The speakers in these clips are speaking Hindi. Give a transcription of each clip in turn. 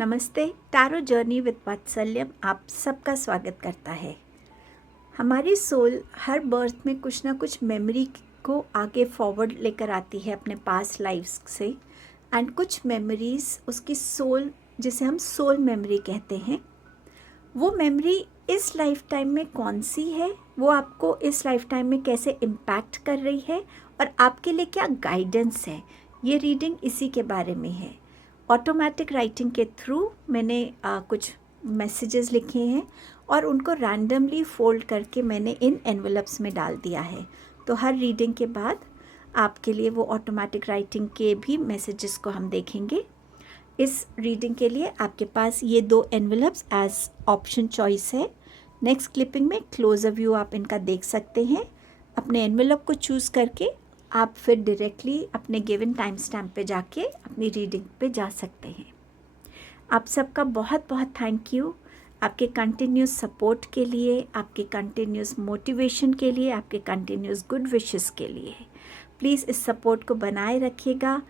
नमस्ते। टैरो जर्नी विद वात्सल्यम आप सबका स्वागत करता है। हमारी सोल हर बर्थ में कुछ ना कुछ मेमोरी को आगे फॉरवर्ड लेकर आती है अपने पास्ट लाइफ्स से, एंड कुछ मेमोरीज उसकी सोल, जिसे हम सोल मेमोरी कहते हैं, वो मेमोरी इस लाइफ टाइम में कौन सी है, वो आपको इस लाइफ टाइम में कैसे इम्पैक्ट कर रही है और आपके लिए क्या गाइडेंस है। ये रीडिंग इसी के बारे में है। ऑटोमेटिक राइटिंग के थ्रू मैंने कुछ मैसेजेस लिखे हैं और उनको रैंडमली फोल्ड करके मैंने इन एनवेलप्स में डाल दिया है। तो हर रीडिंग के बाद आपके लिए वो ऑटोमेटिक राइटिंग के भी मैसेजेस को हम देखेंगे। इस रीडिंग के लिए आपके पास ये 2 एनवेलप्स एज ऑप्शन चॉइस है। नेक्स्ट क्लिपिंग में क्लोजर व्यू आप इनका देख सकते हैं। अपने एनवेलप को चूज़ करके आप फिर डायरेक्टली अपने गिवन टाइम स्टैम्प पे जाके अपनी रीडिंग पे जा सकते हैं। आप सबका बहुत बहुत थैंक यू, आपके कंटिन्यूस सपोर्ट के लिए, आपके कंटिन्यूस मोटिवेशन के लिए, आपके कंटिन्यूस गुड विशेस के लिए। प्लीज़ इस सपोर्ट को बनाए रखिएगा।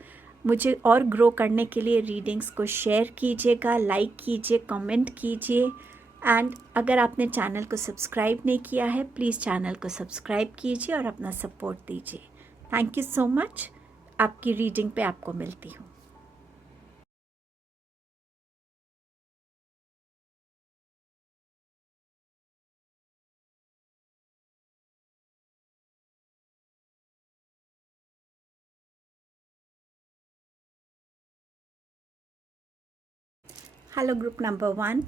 मुझे और ग्रो करने के लिए रीडिंग्स को शेयर कीजिएगा, लाइक कीजिए, कमेंट कीजिए। एंड अगर आपने चैनल को सब्सक्राइब नहीं किया है, प्लीज़ चैनल को सब्सक्राइब कीजिए और अपना सपोर्ट दीजिए। Thank you so much. आपकी रीडिंग पे आपको मिलती हूँ। Hello group number 1।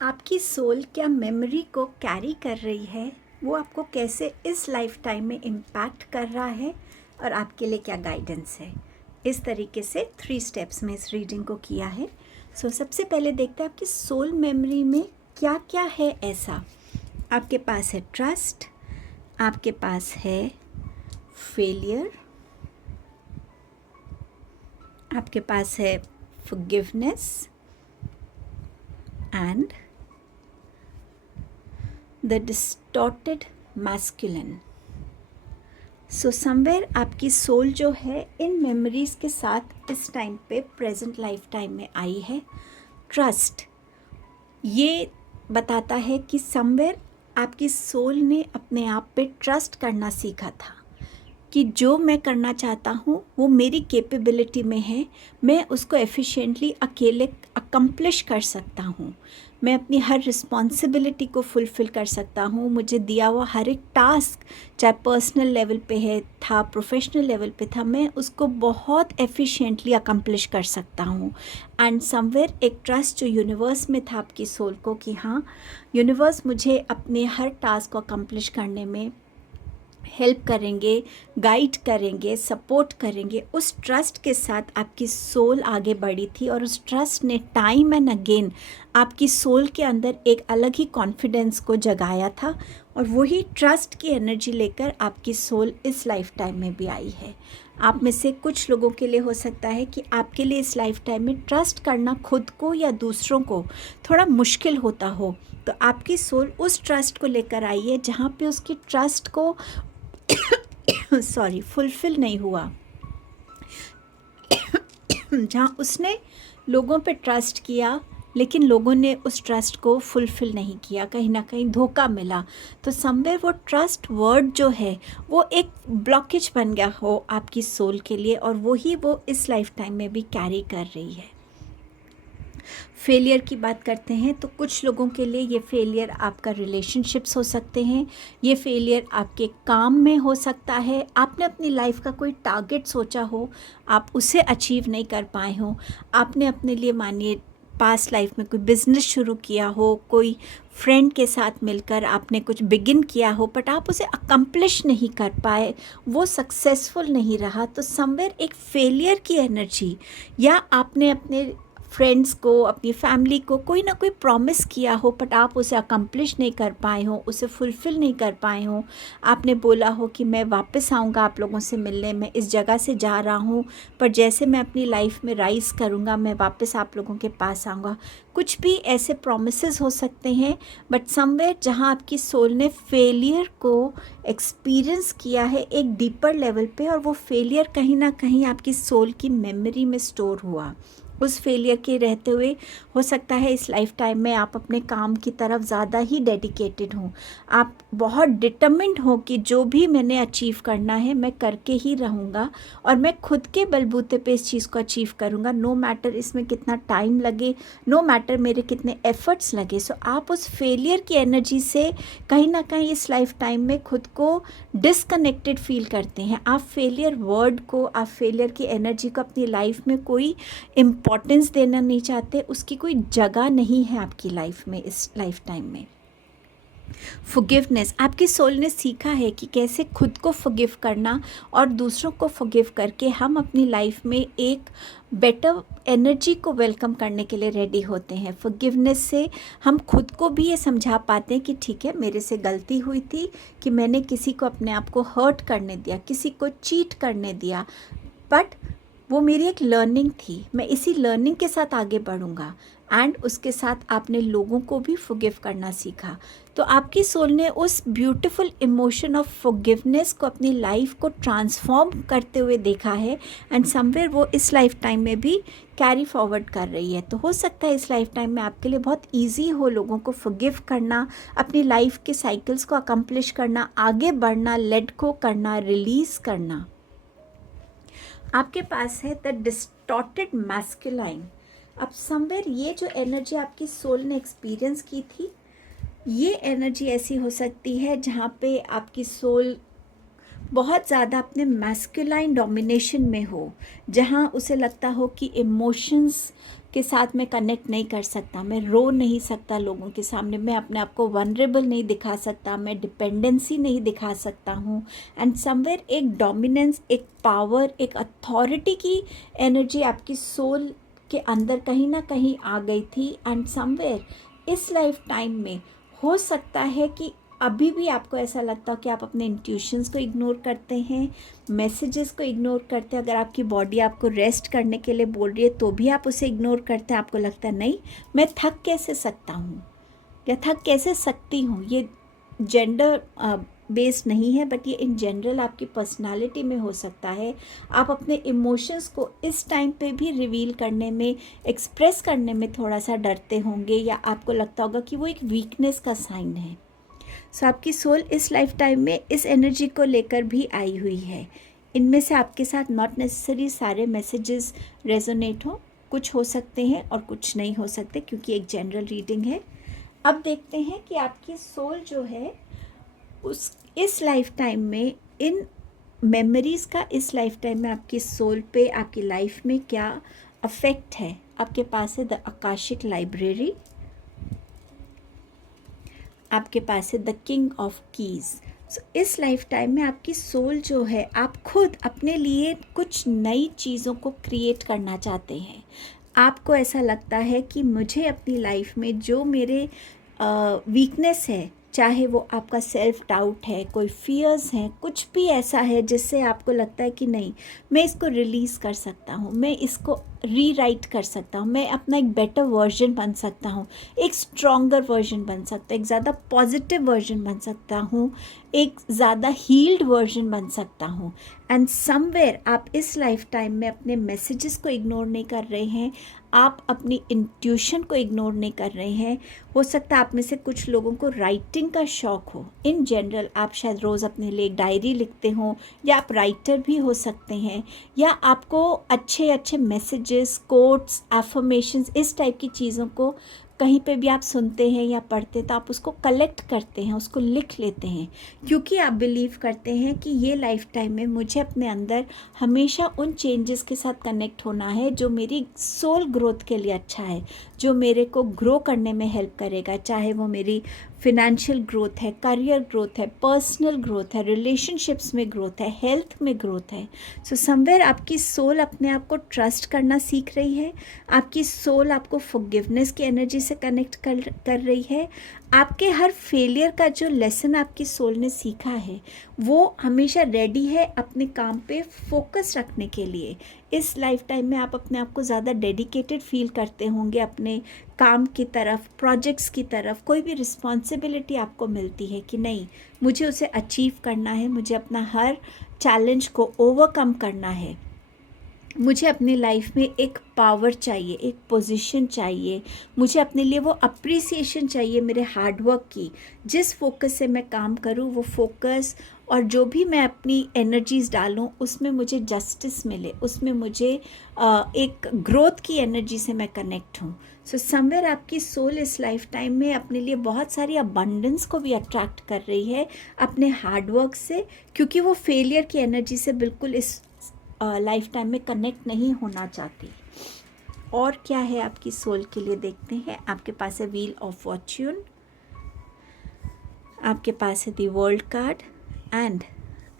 आपकी सोल क्या मेमोरी को कैरी कर रही है, वो आपको कैसे इस लाइफ टाइम में इम्पैक्ट कर रहा है और आपके लिए क्या गाइडेंस है। इस तरीके से 3 स्टेप्स में इस रीडिंग को किया है। सबसे पहले देखते हैं आपकी सोल मेमोरी में क्या क्या है ऐसा। आपके पास है ट्रस्ट, आपके पास है फेलियर, आपके पास है forgiveness and the distorted masculine. So somewhere आपकी सोल जो है इन मेमोरीज के साथ इस टाइम पे प्रेजेंट लाइफ टाइम में आई है। ट्रस्ट ये बताता है कि समवेयर आपकी सोल ने अपने आप पे ट्रस्ट करना सीखा था कि जो मैं करना चाहता हूँ वो मेरी कैपेबिलिटी में है, मैं उसको एफिशिएंटली अकेले अकम्प्लिश कर सकता हूँ, मैं अपनी हर रिस्पॉन्सिबिलिटी को फुलफ़िल कर सकता हूँ। मुझे दिया हुआ हर एक टास्क, चाहे पर्सनल लेवल पे है था, प्रोफेशनल लेवल पे था, मैं उसको बहुत एफिशिएंटली अकम्प्लिश कर सकता हूँ। एंड समवेयर एक ट्रस्ट जो यूनिवर्स में था आपकी सोल को कि हाँ, यूनिवर्स मुझे अपने हर टास्क को अकम्प्लिश करने में हेल्प करेंगे, गाइड करेंगे, सपोर्ट करेंगे। उस ट्रस्ट के साथ आपकी सोल आगे बढ़ी थी और उस ट्रस्ट ने टाइम एंड अगेन आपकी सोल के अंदर एक अलग ही कॉन्फिडेंस को जगाया था और वही ट्रस्ट की एनर्जी लेकर आपकी सोल इस लाइफ टाइम में भी आई है। आप में से कुछ लोगों के लिए हो सकता है कि आपके लिए इस लाइफ टाइम में ट्रस्ट करना खुद को या दूसरों को थोड़ा मुश्किल होता हो, तो आपकी सोल उस ट्रस्ट को लेकर आई है जहाँ पे उसकी ट्रस्ट को फुलफिल नहीं हुआ, जहाँ उसने लोगों पे ट्रस्ट किया लेकिन लोगों ने उस ट्रस्ट को फुलफिल नहीं किया, कहीं ना कहीं धोखा मिला। तो समवेयर वो ट्रस्ट वर्ड जो है वो एक ब्लॉकेज बन गया हो आपकी सोल के लिए, और वही वो इस लाइफ टाइम में भी कैरी कर रही है। फेलियर की बात करते हैं तो कुछ लोगों के लिए ये फेलियर आपका रिलेशनशिप्स हो सकते हैं, ये फेलियर आपके काम में हो सकता है। आपने अपनी लाइफ का कोई टारगेट सोचा हो, आप उसे अचीव नहीं कर पाए हो। आपने अपने लिए मानिए पास्ट लाइफ में कोई बिजनेस शुरू किया हो, कोई फ्रेंड के साथ मिलकर आपने कुछ बिगिन किया हो, बट आप उसे अकम्प्लिश नहीं कर पाए, वो सक्सेसफुल नहीं रहा। तो समवेयर एक फेलियर की एनर्जी, या आपने अपने फ्रेंड्स को, अपनी फैमिली को कोई ना कोई प्रॉमिस किया हो बट आप उसे अकम्प्लिश नहीं कर पाए हो, उसे फुलफ़िल नहीं कर पाए हो। आपने बोला हो कि मैं वापस आऊँगा आप लोगों से मिलने, मैं इस जगह से जा रहा हूँ, पर जैसे मैं अपनी लाइफ में राइज़ करूँगा मैं वापस आप लोगों के पास आऊँगा। कुछ भी ऐसे प्रॉमिसेस हो सकते हैं, बट समवेयर जहाँ आपकी सोल ने फेलियर को एक्सपीरियंस किया है एक डीपर लेवल पे, और वो फेलियर कहीं ना कहीं आपकी सोल की मेमोरी में स्टोर हुआ, उस फेलियर के रहते हुए हो सकता है इस लाइफ टाइम में आप अपने काम की तरफ ज़्यादा ही डेडिकेटेड हों, आप बहुत डिटर्मिन्ड हो कि जो भी मैंने अचीव करना है मैं करके ही रहूँगा और मैं खुद के बलबूते पे इस चीज़ को अचीव करूँगा, नो मैटर इसमें कितना टाइम लगे, नो मैटर मेरे कितने एफर्ट्स लगे। सो आप उस फेलियर की एनर्जी से कहीं ना कहीं इस लाइफ टाइम में खुद को डिसकनेक्टेड फील करते हैं। आप फेलियर वर्ड को, आप फेलियर की एनर्जी को अपनी लाइफ में कोई इम्पोर्टेंस देना नहीं चाहते, उसकी कोई जगह नहीं है आपकी लाइफ में इस लाइफ टाइम में। फॉरगिवनेस, आपकी सोल ने सीखा है कि कैसे खुद को फॉरगिव करना और दूसरों को फॉरगिव करके हम अपनी लाइफ में एक बेटर एनर्जी को वेलकम करने के लिए रेडी होते हैं। फॉरगिवनेस से हम खुद को भी ये समझा पाते हैं कि ठीक है, मेरे से गलती हुई थी कि मैंने किसी को अपने आप को हर्ट करने दिया, किसी को चीट करने दिया, बट वो मेरी एक लर्निंग थी, मैं इसी लर्निंग के साथ आगे बढ़ूँगा। एंड उसके साथ आपने लोगों को भी फॉरगिव करना सीखा। तो आपकी सोल ने उस ब्यूटीफुल इमोशन ऑफ फॉरगिवनेस को अपनी लाइफ को ट्रांसफॉर्म करते हुए देखा है एंड समवेयर वो इस लाइफ टाइम में भी कैरी फॉरवर्ड कर रही है। तो हो सकता है इस लाइफ टाइम में आपके लिए बहुत ईजी हो लोगों को फॉरगिव करना, अपनी लाइफ के साइकिल्स को अकम्प्लिश करना, आगे बढ़ना, लेट गो करना, रिलीज़ करना। आपके पास है द डिस्टॉर्टेड मैस्कुलाइन। अब समवेयर ये जो एनर्जी आपकी सोल ने एक्सपीरियंस की थी, ये एनर्जी ऐसी हो सकती है जहाँ पे आपकी सोल बहुत ज़्यादा अपने मैस्कुलाइन डोमिनेशन में हो, जहाँ उसे लगता हो कि इमोशंस के साथ मैं कनेक्ट नहीं कर सकता, मैं रो नहीं सकता लोगों के सामने, मैं अपने आप को वनरेबल नहीं दिखा सकता, मैं डिपेंडेंसी नहीं दिखा सकता हूँ। एंड समवेयर एक डोमिनेंस, एक पावर, एक अथॉरिटी की एनर्जी आपकी सोल के अंदर कहीं ना कहीं आ गई थी। एंड समवेयर इस लाइफ टाइम में हो सकता है कि अभी भी आपको ऐसा लगता हो कि आप अपने इंट्यूशंस को इग्नोर करते हैं, मैसेजेस को इग्नोर करते हैं। अगर आपकी बॉडी आपको रेस्ट करने के लिए बोल रही है तो भी आप उसे इग्नोर करते हैं। आपको लगता है नहीं, मैं थक कैसे सकता हूँ या थक कैसे सकती हूँ। ये जेंडर बेस्ड नहीं है, बट ये इन जनरल आपकी पर्सनालिटी में हो सकता है। आप अपने इमोशंस को इस टाइम पे भी रिवील करने में, एक्सप्रेस करने में थोड़ा सा डरते होंगे, या आपको लगता होगा कि वो एक वीकनेस का साइन है। सो आपकी सोल इस लाइफ टाइम में इस एनर्जी को लेकर भी आई हुई है। इनमें से आपके साथ नॉट नेसेसरी सारे मैसेजेस रेजोनेट हो, कुछ हो सकते हैं और कुछ नहीं हो सकते, क्योंकि एक जनरल रीडिंग है। अब देखते हैं कि आपकी सोल जो है उस इस लाइफ टाइम में इन मेमोरीज़ का इस लाइफ टाइम में आपकी सोल पे, आपकी लाइफ में क्या अफेक्ट है। आपके पास है द आकाशिक लाइब्रेरी, आपके पास है द किंग ऑफ कीज़। सो इस लाइफ टाइम में आपकी सोल जो है, आप खुद अपने लिए कुछ नई चीज़ों को क्रिएट करना चाहते हैं। आपको ऐसा लगता है कि मुझे अपनी लाइफ में जो मेरे वीकनेस है, चाहे वो आपका सेल्फ डाउट है, कोई फियर्स हैं, कुछ भी ऐसा है जिससे आपको लगता है कि नहीं, मैं इसको रिलीज़ कर सकता हूँ, मैं इसको रीराइट कर सकता हूँ, मैं अपना एक बेटर वर्जन बन सकता हूँ, एक स्ट्रॉन्गर वर्जन बन सकता हूँ, एक ज़्यादा पॉजिटिव वर्जन बन सकता हूँ, एक ज़्यादा हील्ड वर्जन बन सकता हूँ। एंड समवेयर आप इस लाइफ टाइम में अपने मैसेजेस को इग्नोर नहीं कर रहे हैं, आप अपनी इंट्यूशन को इग्नोर नहीं कर रहे हैं। हो सकता है आप में से कुछ लोगों को राइटिंग का शौक़ हो। इन जनरल आप शायद रोज़ अपने लिए एक डायरी लिखते हो, या आप राइटर भी हो सकते हैं, या आपको अच्छे अच्छे मैसेजेस, कोट्स, एफर्मेशंस, इस टाइप की चीज़ों को कहीं पे भी आप सुनते हैं या पढ़ते हैं तो आप उसको कलेक्ट करते हैं, उसको लिख लेते हैं, क्योंकि आप बिलीव करते हैं कि ये लाइफ टाइम में मुझे अपने अंदर हमेशा उन चेंजेस के साथ कनेक्ट होना है जो मेरी सोल ग्रोथ के लिए अच्छा है, जो मेरे को ग्रो करने में हेल्प करेगा, चाहे वो मेरी फिनेंशियल ग्रोथ है, करियर ग्रोथ है, पर्सनल ग्रोथ है, रिलेशनशिप्स में ग्रोथ है, हेल्थ में ग्रोथ है। सो समवेयर आपकी सोल अपने आप को ट्रस्ट करना सीख रही है, आपकी सोल आपको फॉरगिवनेस की एनर्जी से कनेक्ट कर रही है। आपके हर फेलियर का जो लेसन आपकी सोल ने सीखा है वो हमेशा रेडी है अपने काम पे फोकस रखने के लिए। इस लाइफ टाइम में आप अपने आप को ज़्यादा डेडिकेटेड फील करते होंगे अपने काम की तरफ, प्रोजेक्ट्स की तरफ। कोई भी रिस्पॉन्सिबिलिटी आपको मिलती है कि नहीं, मुझे उसे अचीव करना है, मुझे अपना हर चैलेंज को ओवरकम करना है। मुझे अपनी लाइफ में एक पावर चाहिए, एक पोजीशन चाहिए, मुझे अपने लिए वो अप्रिसिएशन चाहिए मेरे हार्डवर्क की। जिस फोकस से मैं काम करूँ वो फोकस और जो भी मैं अपनी एनर्जीज़ डालूँ उसमें मुझे जस्टिस मिले, उसमें मुझे एक ग्रोथ की एनर्जी से मैं कनेक्ट हूँ। सो समवेयर आपकी सोल इस लाइफ टाइम में अपने लिए बहुत सारी अबंडेंस को भी अट्रैक्ट कर रही है अपने हार्डवर्क से, क्योंकि वो फेलियर की एनर्जी से बिल्कुल इस लाइफ टाइम में कनेक्ट नहीं होना चाहती। और क्या है आपकी सोल के लिए देखते हैं। आपके पास है व्हील ऑफ फॉर्च्यून, आपके पास है द वर्ल्ड कार्ड एंड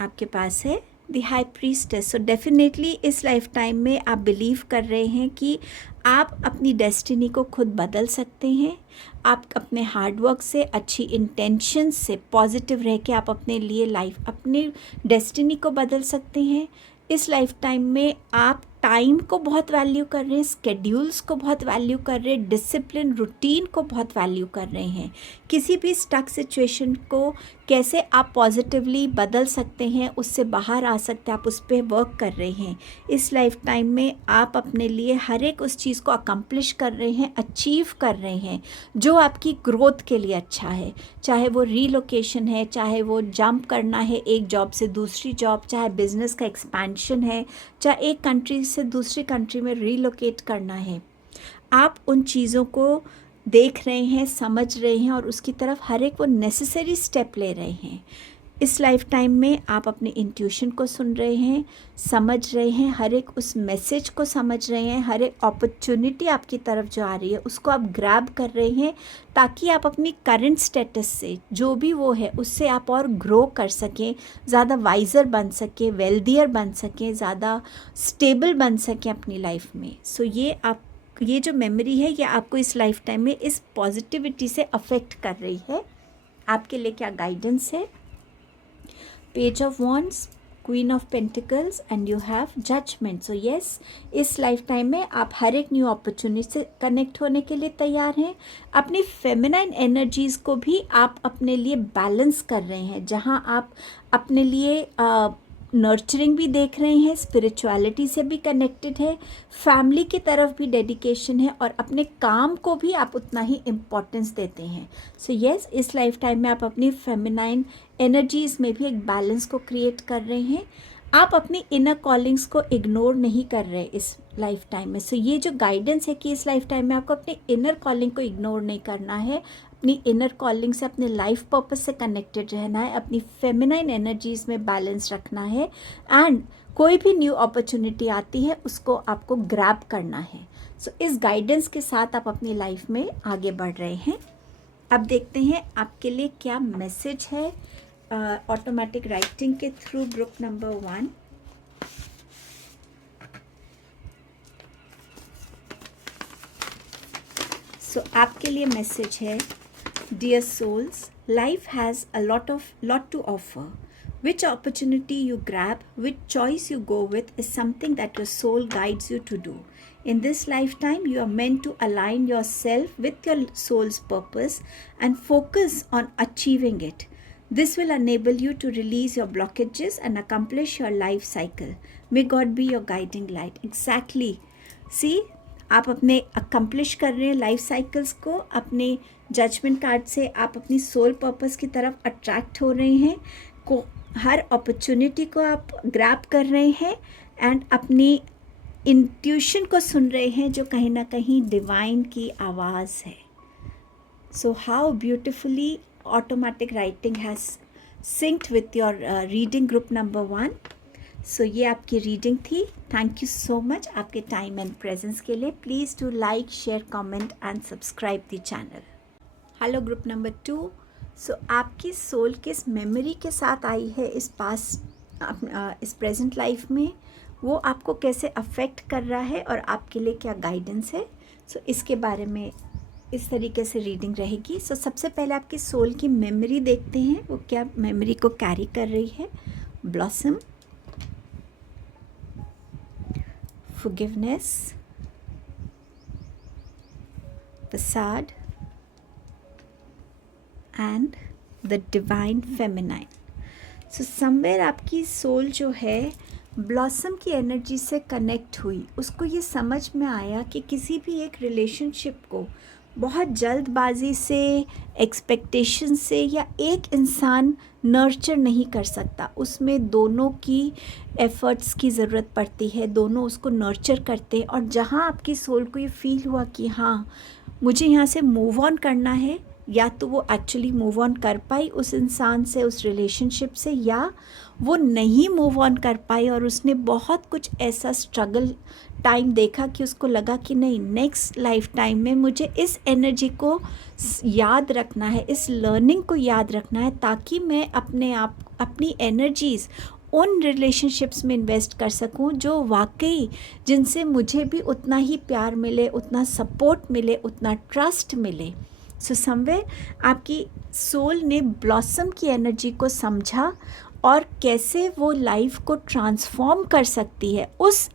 आपके पास है the high priestess. So definitely इस लाइफ टाइम में आप बिलीव कर रहे हैं कि आप अपनी डेस्टिनी को खुद बदल सकते हैं। आप अपने हार्डवर्क से, अच्छी इंटेंशन से, पॉजिटिव रह के आप अपने लिए लाइफ, अपनी डेस्टिनी को बदल सकते हैं। इस लाइफ टाइम में आप टाइम को बहुत वैल्यू कर रहे हैं, स्केड्यूल्स को बहुत वैल्यू कर रहे हैं, डिसिप्लिन, रूटीन को बहुत वैल्यू कर रहे हैं। किसी भी स्टक सिचुएशन को कैसे आप पॉजिटिवली बदल सकते हैं, उससे बाहर आ सकते हैं, आप उस पर वर्क कर रहे हैं। इस लाइफ टाइम में आप अपने लिए हर एक उस चीज़ को अकम्प्लिश कर रहे हैं, अचीव कर रहे हैं जो आपकी ग्रोथ के लिए अच्छा है। चाहे वो रीलोकेशन है, चाहे वो जंप करना है एक जॉब से दूसरी जॉब, चाहे बिजनेस का एक्सपेंशन है, चाहे एक कंट्री से दूसरी कंट्री में रीलोकेट करना है। आप उन चीज़ों को देख रहे हैं, समझ रहे हैं और उसकी तरफ हर एक वो नेसेसरी स्टेप ले रहे हैं। इस लाइफ टाइम में आप अपने इंट्यूशन को सुन रहे हैं, समझ रहे हैं, हर एक उस मैसेज को समझ रहे हैं, हर एक अपॉर्चुनिटी आपकी तरफ जो आ रही है उसको आप ग्रैब कर रहे हैं, ताकि आप अपनी करंट स्टेटस से जो भी वो है उससे आप और ग्रो कर सकें, ज़्यादा वाइज़र बन सकें, वेल्दियर बन सकें, ज़्यादा स्टेबल बन सकें अपनी लाइफ में। सो ये जो मेमोरी है ये आपको इस लाइफ टाइम में इस पॉजिटिविटी से अफेक्ट कर रही है। आपके लिए क्या गाइडेंस है। Page of wands, queen of pentacles and you have judgement. So yes, इस लाइफ टाइम में आप हर एक न्यू अपॉर्चुनिटी से कनेक्ट होने के लिए तैयार हैं। अपनी फेमिनाइन एनर्जीज़ को भी आप अपने लिए बैलेंस कर रहे हैं, जहां आप अपने लिए नर्चरिंग भी देख रहे हैं, स्पिरिचुअलिटी से भी कनेक्टेड है, फैमिली की तरफ भी डेडिकेशन है और अपने काम को भी आप उतना ही इम्पोर्टेंस देते हैं। सो यस, इस लाइफ टाइम में आप अपनी फेमिनाइन एनर्जीज़ में भी एक बैलेंस को क्रिएट कर रहे हैं। आप अपनी इनर कॉलिंग्स को इग्नोर नहीं कर रहे इस लाइफ टाइम में। सो ये जो गाइडेंस है कि इस लाइफ टाइम में आपको अपनी इनर कॉलिंग को इग्नोर नहीं करना है, अपनी इनर कॉलिंग से, अपने लाइफ पर्पस से कनेक्टेड रहना है, अपनी फेमिनाइन एनर्जीज़ में बैलेंस रखना है एंड कोई भी न्यू अपॉर्चुनिटी आती है उसको आपको ग्रैब करना है। सो इस गाइडेंस के साथ आप अपनी लाइफ में आगे बढ़ रहे हैं। अब देखते हैं आपके लिए क्या मैसेज है ऑटोमेटिक राइटिंग के थ्रू ग्रुप नंबर 1। सो आपके लिए मैसेज है, dear souls, life has a lot to offer. Which opportunity you grab, which choice you go with is something that your soul guides you to do. In this lifetime, you are meant to align yourself with your soul's purpose and focus on achieving it. This will enable you to release your blockages and accomplish your life cycle. May God be your guiding light. Exactly. See, आप अपने अकम्प्लिश कर रहे हैं लाइफ साइकिल्स को। अपने जजमेंट कार्ड से आप अपनी सोल पर्पस की तरफ अट्रैक्ट हो रहे हैं, को हर अपॉर्चुनिटी को आप ग्रैब कर रहे हैं एंड अपनी इंट्यूशन को सुन रहे हैं जो कहीं ना कहीं डिवाइन की आवाज़ है। So how beautifully automatic writing has synced with your reading group number 1। सो ये आपकी रीडिंग थी। थैंक यू सो मच आपके टाइम एंड प्रेजेंस के लिए। Please do like, share, comment and subscribe the channel. Hello group number 2। सो आपकी सोल किस मेमोरी के साथ आई है इस इस प्रेजेंट लाइफ में, वो आपको कैसे अफेक्ट कर रहा है और आपके लिए क्या गाइडेंस है। सो इसके बारे में इस तरीके से रीडिंग रहेगी। सो सबसे पहले आपकी सोल की मेमोरी देखते हैं, वो क्या मेमोरी को कैरी कर रही है। Blossom, forgiveness, facade and the divine feminine. So somewhere आपकी सोल जो है ब्लॉसम की एनर्जी से कनेक्ट हुई, उसको ये समझ में आया कि किसी भी एक रिलेशनशिप को बहुत जल्दबाजी से, एक्सपेक्टेशन से या एक इंसान नर्चर नहीं कर सकता। उसमें दोनों की एफ़र्ट्स की ज़रूरत पड़ती है, दोनों उसको नर्चर करते हैं। और जहाँ आपकी सोल को ये फील हुआ कि हाँ, मुझे यहाँ से मूव ऑन करना है, या तो वो एक्चुअली मूव ऑन कर पाई उस इंसान से, उस रिलेशनशिप से, या वो नहीं मूव ऑन कर पाई और उसने बहुत कुछ ऐसा स्ट्रगल टाइम देखा कि उसको लगा कि नहीं, नेक्स्ट लाइफ टाइम में मुझे इस एनर्जी को याद रखना है, इस लर्निंग को याद रखना है, ताकि मैं अपने आप, अपनी एनर्जीज़ उन रिलेशनशिप्स में इन्वेस्ट कर सकूं जो वाकई, जिनसे मुझे भी उतना ही प्यार मिले, उतना सपोर्ट मिले, उतना ट्रस्ट मिले। सो समवेयर आपकी सोल ने ब्लॉसम की एनर्जी को समझा और कैसे वो लाइफ को ट्रांसफॉर्म कर सकती है, उस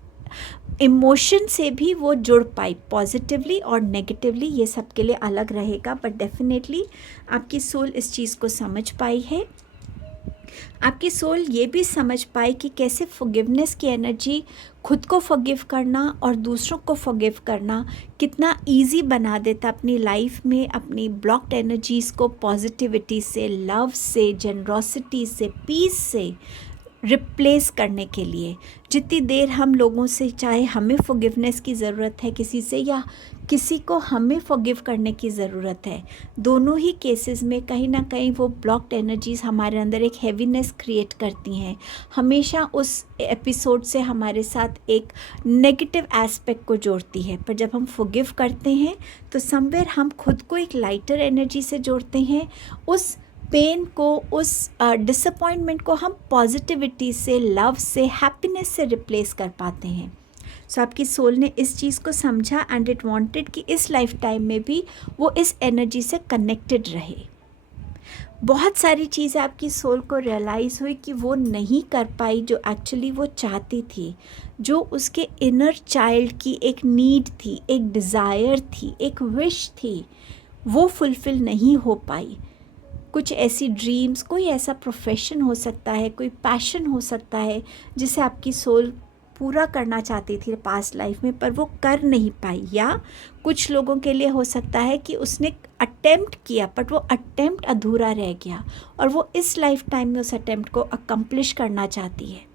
इमोशन से भी वो जुड़ पाई, पॉजिटिवली और नेगेटिवली। ये सबके लिए अलग रहेगा, बट डेफिनेटली आपकी सोल इस चीज़ को समझ पाई है। आपकी सोल ये भी समझ पाई कि कैसे फॉरगिवनेस की एनर्जी, खुद को फॉरगिव करना और दूसरों को फॉरगिव करना कितना इजी बना देता अपनी लाइफ में, अपनी ब्लॉक्ड एनर्जीज़ को पॉजिटिविटी से, लव से, जनरॉसिटी से, पीस से रिप्लेस करने के लिए। जितनी देर हम लोगों से, चाहे हमें फॉरगिवनेस की ज़रूरत है किसी से या किसी को हमें फॉरगिव करने की ज़रूरत है, दोनों ही केसेस में कहीं ना कहीं वो ब्लॉक्ड एनर्जीज़ हमारे अंदर एक हैवीनेस क्रिएट करती हैं, हमेशा उस एपिसोड से हमारे साथ एक नेगेटिव एस्पेक्ट को जोड़ती है। पर जब हम फॉरगिव करते हैं तो समवेयर हम खुद को एक लाइटर एनर्जी से जोड़ते हैं, उस पेन को, उस डिसअपॉइंटमेंट को हम पॉजिटिविटी से, लव से, हैप्पीनेस से रिप्लेस कर पाते हैं। सो आपकी सोल ने इस चीज़ को समझा एंड इट वांटेड कि इस लाइफ टाइम में भी वो इस एनर्जी से कनेक्टेड रहे। बहुत सारी चीज़ें आपकी सोल को रियलाइज़ हुई कि वो नहीं कर पाई जो एक्चुअली वो चाहती थी, जो उसके इनर चाइल्ड की एक नीड थी, एक डिज़ायर थी, एक विश थी, वो फुलफ़िल नहीं हो पाई। कुछ ऐसी ड्रीम्स, कोई ऐसा प्रोफेशन हो सकता है, कोई पैशन हो सकता है जिसे आपकी सोल पूरा करना चाहती थी पास्ट लाइफ में, पर वो कर नहीं पाई। या कुछ लोगों के लिए हो सकता है कि उसने अटेम्प्ट किया बट वो अटेम्प्ट अधूरा रह गया और वो इस लाइफ टाइम में उस अटेम्प्ट को अकम्प्लिश करना चाहती है।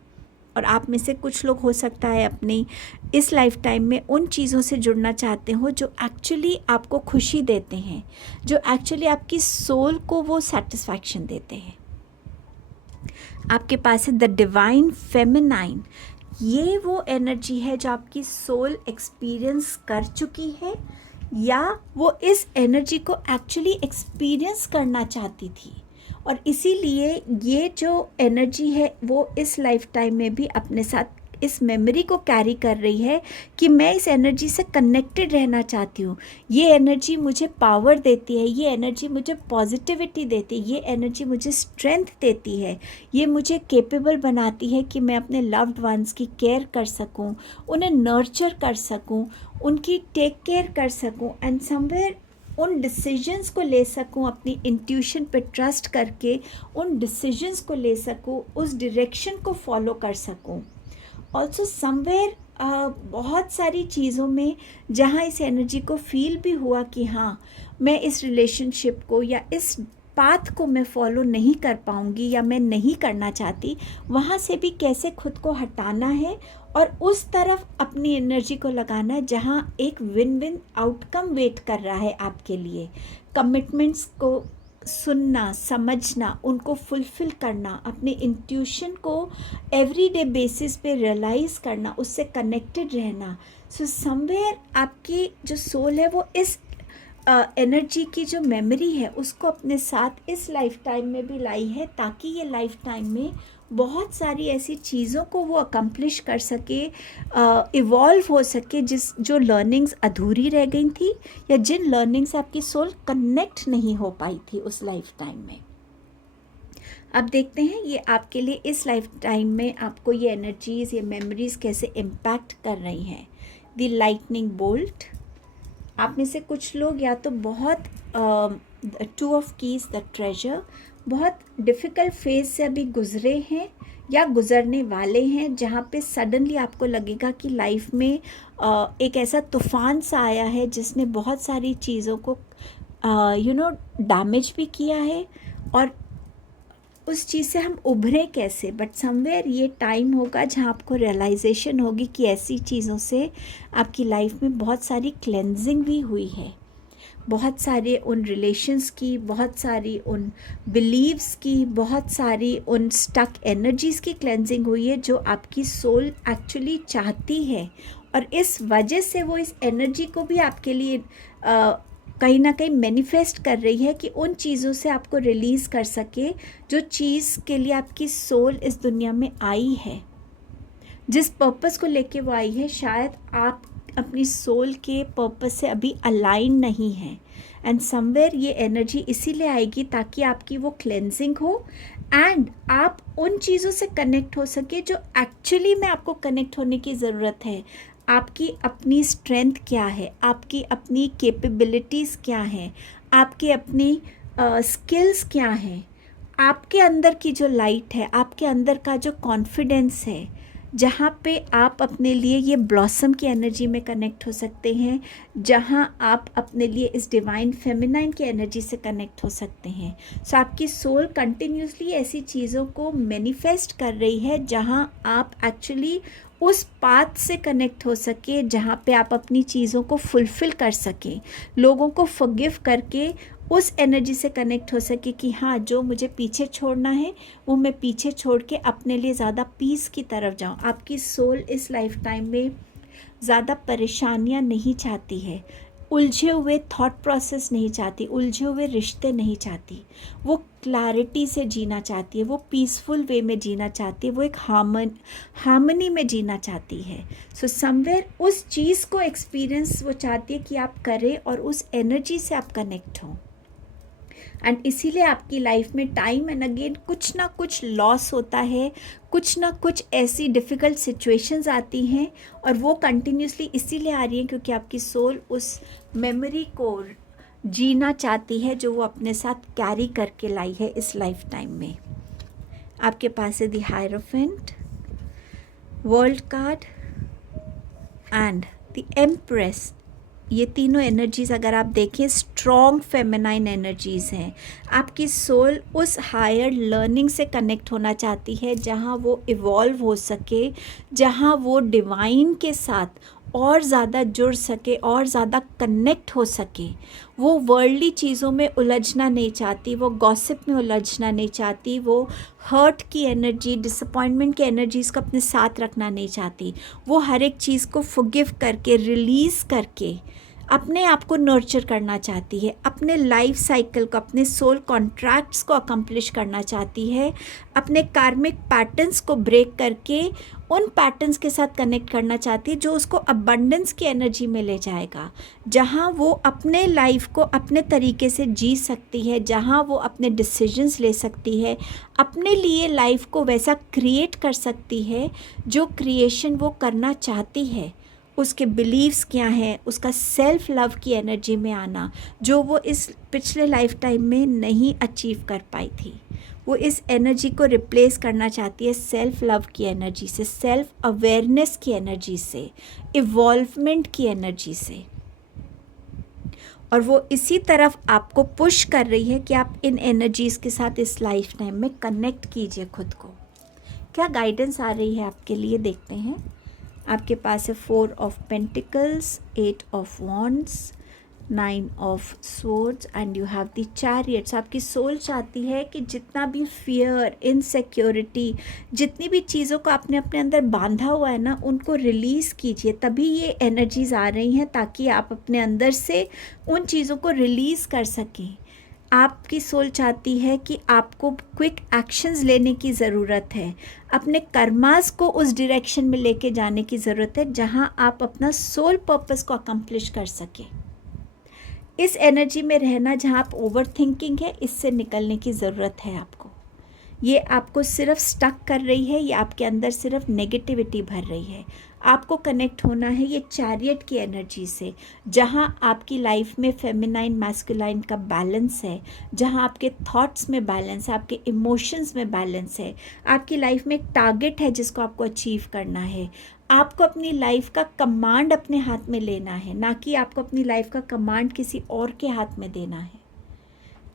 और आप में से कुछ लोग हो सकता है अपनी इस लाइफ टाइम में उन चीज़ों से जुड़ना चाहते हो जो एक्चुअली आपको खुशी देते हैं, जो एक्चुअली आपकी सोल को वो सेटिस्फैक्शन देते हैं। आपके पास है द डिवाइन फेमिनाइन। ये वो एनर्जी है जो आपकी सोल एक्सपीरियंस कर चुकी है या वो इस एनर्जी को एक्चुअली एक्सपीरियंस करना चाहती थी, और इसीलिए ये जो एनर्जी है वो इस लाइफ टाइम में भी अपने साथ इस मेमोरी को कैरी कर रही है कि मैं इस एनर्जी से कनेक्टेड रहना चाहती हूँ। ये एनर्जी मुझे पावर देती है, ये एनर्जी मुझे पॉजिटिविटी देती है, ये एनर्जी मुझे स्ट्रेंथ देती है, ये मुझे केपेबल बनाती है कि मैं अपने लव्ड वंस की केयर कर सकूँ, उन्हें नर्चर कर सकूँ, उनकी टेक केयर कर सकूँ एंड समवेयर उन डिसीजंस को ले सकूं, अपनी इंट्यूशन पे ट्रस्ट करके उन डिसीजंस को ले सकूं, उस डायरेक्शन को फॉलो कर सकूं। ऑल्सो समवेयर बहुत सारी चीज़ों में जहाँ इस एनर्जी को फील भी हुआ कि हाँ, मैं इस रिलेशनशिप को या इस पाथ को मैं फॉलो नहीं कर पाऊँगी या मैं नहीं करना चाहती, वहाँ से भी कैसे खुद को हटाना है और उस तरफ अपनी एनर्जी को लगाना है जहाँ एक विन विन आउटकम वेट कर रहा है आपके लिए। कमिटमेंट्स को सुनना, समझना, उनको फुलफ़िल करना, अपने इंट्यूशन को एवरीडे बेसिस पे रियलाइज़ करना, उससे कनेक्टेड रहना। सो समवेयर आपकी जो सोल है वो इस एनर्जी की जो मेमोरी है उसको अपने साथ इस लाइफ टाइम में भी लाई है, ताकि ये लाइफ टाइम में बहुत सारी ऐसी चीज़ों को वो अकम्प्लिश कर सके, इवॉल्व हो सके, जो लर्निंग्स अधूरी रह गई थी या जिन लर्निंग्स आपकी सोल कनेक्ट नहीं हो पाई थी उस लाइफ टाइम में। अब देखते हैं ये आपके लिए इस लाइफ टाइम में आपको ये एनर्जीज़, ये मेमोरीज़ कैसे इम्पैक्ट कर रही हैं। The lightning bolt. आप में से कुछ लोग या तो बहुत two of keys the treasure, बहुत डिफ़िकल्ट फेज से अभी गुज़रे हैं, या गुज़रने वाले हैं, जहाँ पे सडनली आपको लगेगा कि लाइफ में एक ऐसा तूफ़ान सा आया है जिसने बहुत सारी चीज़ों को डैमेज भी किया है, और उस चीज़ से हम उभरें कैसे। बट समवेयर ये टाइम होगा जहाँ आपको रियलाइजेशन होगी कि ऐसी चीज़ों से आपकी लाइफ में बहुत सारी क्लेंजिंग भी हुई है, बहुत सारे उन रिलेशंस की, बहुत सारी उन बिलीव्स की, बहुत सारी उन स्टक एनर्जीज़ की क्लेंजिंग हुई है जो आपकी सोल एक्चुअली चाहती है। और इस वजह से वो इस एनर्जी को भी आपके लिए कहीं ना कहीं मैनिफेस्ट कर रही है कि उन चीज़ों से आपको रिलीज़ कर सके जो चीज़ के लिए आपकी सोल इस दुनिया में आई है, जिस पर्पस को लेके वो आई है। शायद आप अपनी सोल के पर्पस से अभी अलाइन नहीं है, एंड समवेयर ये एनर्जी इसीलिए आएगी ताकि आपकी वो क्लेंजिंग हो एंड आप उन चीज़ों से कनेक्ट हो सके जो एक्चुअली में आपको कनेक्ट होने की ज़रूरत है। आपकी अपनी स्ट्रेंथ क्या है, आपकी अपनी कैपेबिलिटीज़ क्या हैं, आपकी अपनी स्किल्स क्या हैं, आपके अंदर की जो लाइट है, आपके अंदर का जो कॉन्फिडेंस है, जहाँ पे आप अपने लिए ये ब्लॉसम की एनर्जी में कनेक्ट हो सकते हैं, जहाँ आप अपने लिए इस डिवाइन फेमिनाइन की एनर्जी से कनेक्ट हो सकते हैं। सो आपकी सोल कंटिन्यूसली ऐसी चीज़ों को मैनिफेस्ट कर रही है जहाँ आप एक्चुअली उस पाथ से कनेक्ट हो सके, जहाँ पे आप अपनी चीज़ों को फुलफ़िल कर सकें, लोगों को फॉरगिव करके उस एनर्जी से कनेक्ट हो सके कि हाँ, जो मुझे पीछे छोड़ना है वो मैं पीछे छोड़ के अपने लिए ज़्यादा पीस की तरफ जाऊँ। आपकी सोल इस लाइफ टाइम में ज़्यादा परेशानियाँ नहीं चाहती है, उलझे हुए थॉट प्रोसेस नहीं चाहती, उलझे हुए रिश्ते नहीं चाहती। वो क्लैरिटी से जीना चाहती है, वो पीसफुल वे में जीना चाहती है, वो एक हार्मनी में जीना चाहती है। सो समवेयर उस चीज़ को एक्सपीरियंस वो चाहती है कि आप करें और उस एनर्जी से आप कनेक्ट हों। एंड इसीलिए आपकी लाइफ में टाइम एंड अगेन कुछ ना कुछ लॉस होता है, कुछ ना कुछ ऐसी डिफ़िकल्ट सिचुएशंस आती हैं, और वो कंटिन्यूसली इसीलिए आ रही हैं क्योंकि आपकी सोल उस मेमोरी को जीना चाहती है जो वो अपने साथ कैरी करके लाई है इस लाइफ टाइम में। आपके पास है the hierophant, world card and the empress. ये तीनों एनर्जीज़ अगर आप देखें स्ट्रॉन्ग फेमिनाइन एनर्जीज़ हैं। आपकी सोल उस हायर लर्निंग से कनेक्ट होना चाहती है जहाँ वो इवॉल्व हो सके, जहाँ वो डिवाइन के साथ और ज़्यादा जुड़ सके और ज़्यादा कनेक्ट हो सके। वो वर्ल्डली चीज़ों में उलझना नहीं चाहती, वो गॉसिप में उलझना नहीं चाहती, वो हर्ट की एनर्जी, डिसअपॉइंटमेंट की एनर्जीज़ को अपने साथ रखना नहीं चाहती। वो हर एक चीज़ को फॉरगिव करके, रिलीज़ करके अपने आप को नर्चर करना चाहती है, अपने लाइफ साइकिल को, अपने सोल कॉन्ट्रैक्ट्स को अकम्प्लिश करना चाहती है, अपने कार्मिक पैटर्न्स को ब्रेक करके उन पैटर्न्स के साथ कनेक्ट करना चाहती है जो उसको अबंडेंस की एनर्जी में ले जाएगा, जहाँ वो अपने लाइफ को अपने तरीके से जी सकती है, जहाँ वो अपने डिसीजंस ले सकती है, अपने लिए लाइफ को वैसा क्रिएट कर सकती है जो क्रिएशन वो करना चाहती है। उसके बिलीव्स क्या हैं, उसका सेल्फ लव की एनर्जी में आना जो वो इस पिछले लाइफ टाइम में नहीं अचीव कर पाई थी। वो इस एनर्जी को रिप्लेस करना चाहती है सेल्फ लव की एनर्जी से, सेल्फ अवेयरनेस की एनर्जी से, इवॉल्वमेंट की एनर्जी से। और वो इसी तरफ आपको पुश कर रही है कि आप इन एनर्जीज़ के साथ इस लाइफ टाइम में कनेक्ट कीजिए खुद को। क्या गाइडेंस आ रही है आपके लिए, देखते हैं। आपके पास है 4 of pentacles, 8 of wands, 9 of swords and you have the chariots. आपकी सोल चाहती है कि जितना भी फियर, इनसिक्योरिटी, जितनी भी चीज़ों को आपने अपने अंदर बांधा हुआ है ना, उनको रिलीज़ कीजिए। तभी ये एनर्जीज़ आ रही हैं ताकि आप अपने अंदर से उन चीज़ों को रिलीज़ कर सकें। आपकी सोल चाहती है कि आपको क्विक एक्शंस लेने की ज़रूरत है, अपने कर्मास को उस डायरेक्शन में लेके जाने की ज़रूरत है जहां आप अपना सोल पर्पस को अकम्प्लिश कर सकें। इस एनर्जी में रहना जहां आप ओवर थिंकिंग है, इससे निकलने की ज़रूरत है आपको। ये आपको सिर्फ स्टक कर रही है, ये आपके अंदर सिर्फ नेगेटिविटी भर रही है। आपको कनेक्ट होना है ये चैरियट की एनर्जी से, जहाँ आपकी लाइफ में फेमिनाइन मैस्कुलाइन का बैलेंस है, जहाँ आपके थॉट्स में बैलेंस है, आपके इमोशंस में बैलेंस है, आपकी लाइफ में एक टारगेट है जिसको आपको अचीव करना है। आपको अपनी लाइफ का कमांड अपने हाथ में लेना है, ना कि आपको अपनी लाइफ का कमांड किसी और के हाथ में देना है।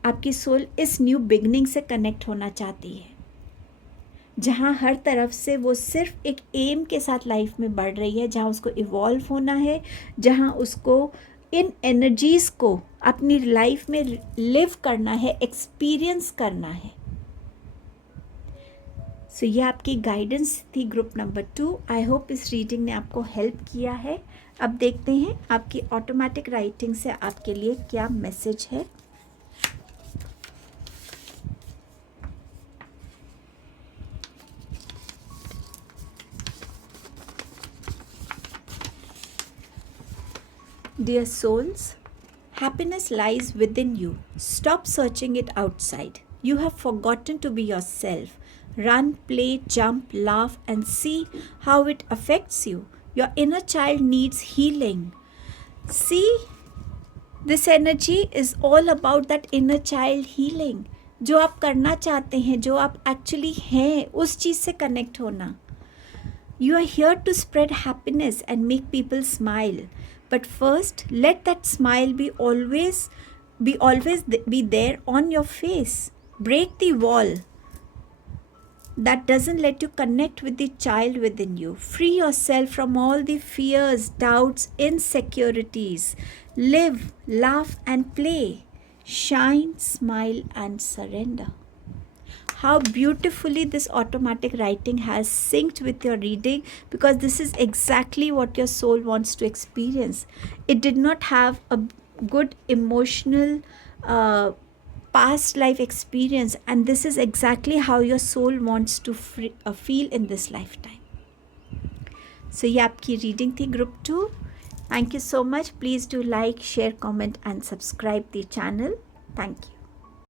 आपकी सोल इस न्यू बिगनिंग से कनेक्ट होना चाहती है, जहाँ हर तरफ से वो सिर्फ एक एम के साथ लाइफ में बढ़ रही है, जहाँ उसको इवॉल्व होना है, जहाँ उसको इन एनर्जीज़ को अपनी लाइफ में लिव करना है, एक्सपीरियंस करना है। सो ये आपकी गाइडेंस थी ग्रुप नंबर 2। आई होप इस रीडिंग ने आपको हेल्प किया है। अब देखते हैं आपकी ऑटोमेटिक राइटिंग से आपके लिए क्या मैसेज है। Dear souls, happiness lies within you. Stop searching it outside. You have forgotten to be yourself. Run, play, jump, laugh, and see how it affects you. Your inner child needs healing. See, this energy is all about that inner child healing. जो आप करना चाहते हैं, जो आप एक्चुअली हैं, उस चीज़ से कनेक्ट होना. You are here to spread happiness and make people smile. But first, let that smile be always be there on your face. Break the wall that doesn't let you connect with the child within you. Free yourself from all the fears, doubts, insecurities. Live, laugh, and play. Shine, smile, and surrender. How beautifully this automatic writing has synced with your reading, because this is exactly what your soul wants to experience. It did not have a good emotional past life experience, and this is exactly how your soul wants to feel in this lifetime. So ये आपकी रीडिंग थी group 2. Thank you so much. Please do like, share, comment and subscribe the channel. Thank you.